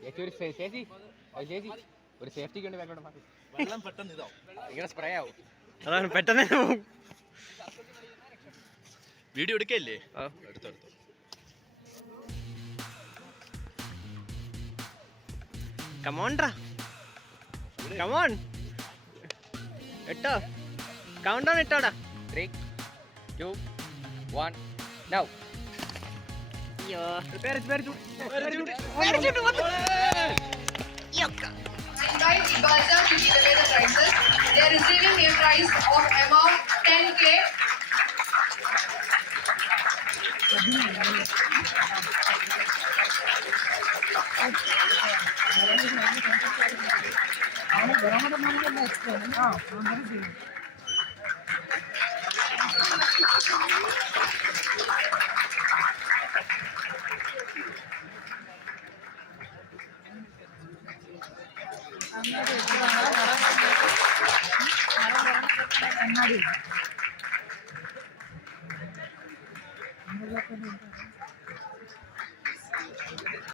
ചേച്ചി ഒരു ചേച്ചി അത് ചേച്ചി ഒരു സേഫ്റ്റിക്ക് വേണ്ടി ബാക്കോട്ട് മാറ്റി വെള്ളം പെട്ടെന്ന് ഇതാവും. ഇങ്ങനെ സ്പ്രേ ആവും. അതാണ് പെട്ടെന്ന് വീഡിയോ എടുക്കല്ലേ? ആ. എടുത്തോ എടുത്തോ. കമോൺട്രാ കമോൺ എട്ടോ. കൗണ്ട് ഡൗൺ ഇട്ടോടാ ത്രീ ടു വൺ നൗ അയ്യോ. Invite price of above 10k. అందరూ కన్నాడు